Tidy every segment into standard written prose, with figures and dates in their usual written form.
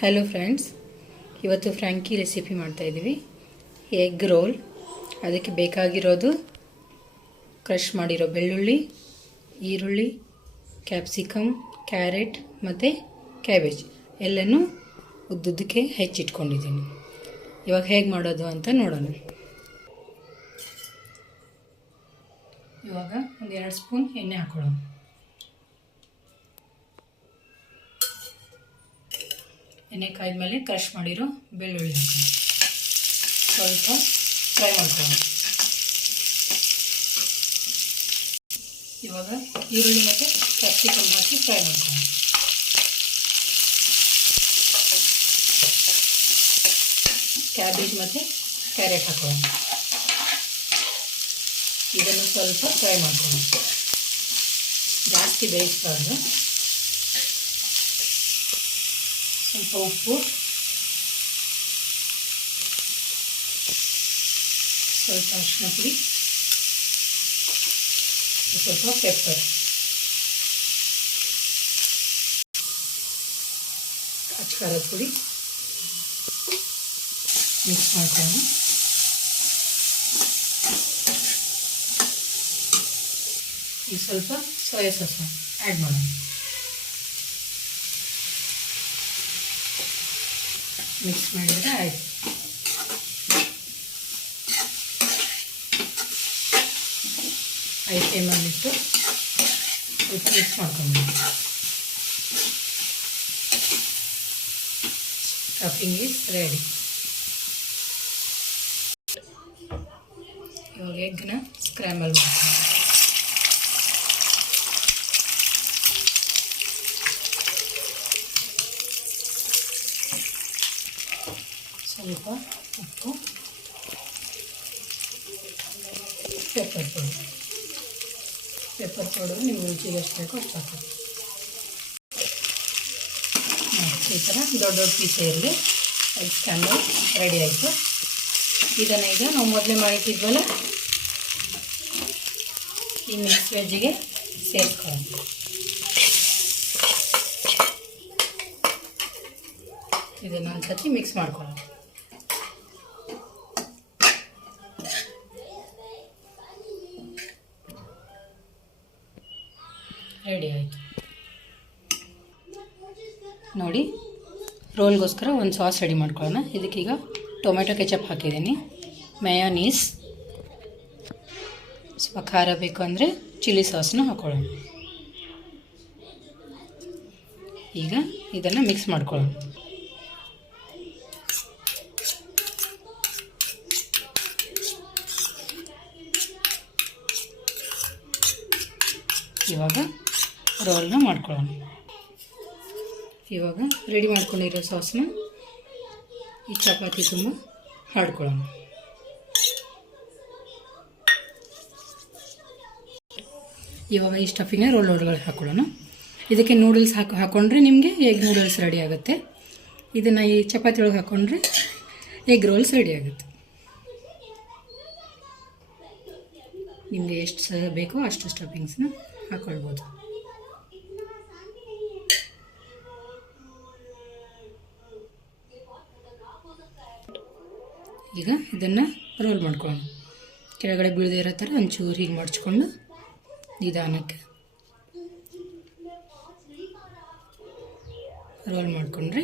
Hello friends, ಇವತ್ತು frankie recipe ಮಾಡ್ತಾಯಿದ್ದೀವಿ. Egg roll. ಅದಕ್ಕೆ ಬೇಕಾಗಿರೋದು ಕ್ರಷ್ ಮಾಡಿರೋ ಬೆಳ್ಳುಳ್ಳಿ, ಈರುಳ್ಳಿ, ಕ್ಯಾಪ್ಸಿಕಮ್, ಕ್ಯಾರೆಟ್ ಮತ್ತು ಕ್ಯಾಬೇಜ್ ಎಲ್ಲನೂ ಉದ್ದುದ್ದಕ್ಕೆ ಹೆಚ್ಚಿಟ್ಕೊಂಡಿದ್ದೀನಿ. ಇವಾಗ ಹೇಗೆ ಮಾಡೋದು ಅಂತ ನೋಡೋಣ. ಇವಾಗ ಒಂದು 2 ಸ್ಪೂನ್ ಎಣ್ಣೆ ಹಾಕೊಳ್ಳೋಣ. ಎಣ್ಣೆ ಕಾಯ್ದ್ಮೇಲೆ ಕ್ರಷ್ ಮಾಡಿರೋ ಬೆಳ್ಳುಳ್ಳಿ ಹಾಕೋಣ. ಸ್ವಲ್ಪ ಫ್ರೈ ಮಾಡ್ಕೊಳ್ಳೋಣ. ಇವಾಗ ಈರುಳ್ಳಿ ಮತ್ತು ಕ್ಯಾಪ್ಸಿಕಮ್ ಹಾಕಿ ಫ್ರೈ ಮಾಡ್ಕೊಳ್ಳೋಣ. ಕ್ಯಾಬೇಜ್ ಮತ್ತು ಕ್ಯಾರೆಟ್ ಹಾಕೊಳ್ಳೋಣ. ಇದನ್ನು ಸ್ವಲ್ಪ ಫ್ರೈ ಮಾಡ್ಕೊಳ್ಳೋಣ. ಜಾಸ್ತಿ ಬೇಯಿಸಬಾರ್ದು. ಸ್ವಲ್ಪ ಉಪ್ಪು, ಸ್ವಲ್ಪ ಅರಿಶಿನ ಪುಡಿ, ಸ್ವಲ್ಪ ಪೆಪ್ಪರ್, ಖಾರದ ಪುಡಿ ಮಿಕ್ಸ್ ಮಾಡ್ಕೊಳ್ಳೋಣ. ಈಗ ಸ್ವಲ್ಪ ಸೋಯಾ ಸಾಸ್ ಆ್ಯಡ್ ಮಾಡೋಣ. ಮಿಕ್ಸ್ ಮಾಡಿದರೆ ಆಯಿತು. ಫ್ಲೇಮಲ್ಲಿಟ್ಟು ಸ್ವಲ್ಪ ಮಿಕ್ಸ್ ಮಾಡ್ಕೊಂಡು ಸ್ಟಫಿಂಗ್ ಈಸ್ ರೆಡಿ. ಇವಾಗ ಎಗ್ನ ಸ್ಕ್ರ್ಯಾಂಬಲ್ ಮಾಡ್ಕೊಂಡು ಸ್ವಲ್ಪ ಉಪ್ಪು, ಪೆಪ್ಪರ್ ಪೌಡರ್ ನಿಮ್ಮ ರುಚಿಗೆ ಎಷ್ಟು ಬೇಕೋ ಅಷ್ಟು ಹಾಕೋದು. ಈ ಥರ ದೊಡ್ಡ ಪೀಸ್ ಇರಲಿ. ಎಗ್ ಸ್ಕ್ರ್ಯಾಂಬಲ್ ರೆಡಿ ಆಯಿತು. ಇದನ್ನು ಈಗ ನಾವು ಮೊದಲೇ ಮಾಡಿಟ್ಟಿದ್ವಲ್ಲ ಈ ಮಿಕ್ಸ್ ವೆಜ್ಜಿಗೆ ಸೇರಿಸ್ಕೊಳ್ಳೋಣ. ಇದನ್ನು ಒಂದು ಸತಿ ಮಿಕ್ಸ್ ಮಾಡ್ಕೊಳ್ಳೋಣ. ರೆಡಿ ಆಯಿತು ನೋಡಿ. ರೋಲ್ಗೋಸ್ಕರ ಒಂದು ಸಾಸ್ ರೆಡಿ ಮಾಡ್ಕೊಳ್ಳೋಣ. ಇದಕ್ಕೀಗ ಟೊಮೆಟೊ ಕೆಚಪ್ ಹಾಕಿದ್ದೀನಿ, ಮಯೋನೀಸ್, ಸ್ವಲ್ಪ ಖಾರ ಬೇಕು ಅಂದರೆ ಚಿಲ್ಲಿ ಸಾಸನ್ನು ಹಾಕೊಳ್ಳೋಣ. ಈಗ ಇದನ್ನು ಮಿಕ್ಸ್ ಮಾಡ್ಕೊಳ್ಳೋಣ. ಇವಾಗ ರೋಲ್ನ ಮಾಡ್ಕೊಳ್ಳೋಣ. ಇವಾಗ ರೆಡಿ ಮಾಡ್ಕೊಂಡಿರೋ ಸಾಸನ್ನ ಈ ಚಪಾತಿ ತುಂಬ ಹಾಡ್ಕೊಳ್ಳೋಣ. ಇವಾಗ ಈ ಸ್ಟಫಿಂಗ್ನ ರೋಲ್ ಒಳಗಡೆ ಹಾಕ್ಕೊಳ್ಳೋಣ. ಇದಕ್ಕೆ ನೂಡಲ್ಸ್ ಹಾಕ್ಕೊಂಡ್ರೆ ನಿಮಗೆ ಎಗ್ ನೂಡಲ್ಸ್ ರೆಡಿ ಆಗುತ್ತೆ. ಇದನ್ನು ಈ ಚಪಾತಿ ಒಳಗೆ ಹಾಕ್ಕೊಂಡ್ರೆ ಎಗ್ ರೋಲ್ಸ್ ರೆಡಿ ಆಗುತ್ತೆ. ನಿಮಗೆ ಎಷ್ಟು ಬೇಕೋ ಅಷ್ಟು ಸ್ಟಫಿಂಗ್ಸ್ನ ಹಾಕ್ಕೊಳ್ಬೋದು. ಈಗ ಇದನ್ನು ರೋಲ್ ಮಾಡ್ಕೊಳ್ಳೋಣ. ಕೆಳಗಡೆ ಬೀಳದೇ ಇರೋ ಥರ ಒಂಚೂರು ಹೀಗೆ ಮಡ್ಚ್ಕೊಂಡು ನಿಧಾನಕ್ಕೆ ರೋಲ್ ಮಾಡಿಕೊಂಡ್ರೆ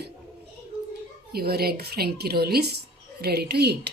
your egg frankie roll is ready to heat.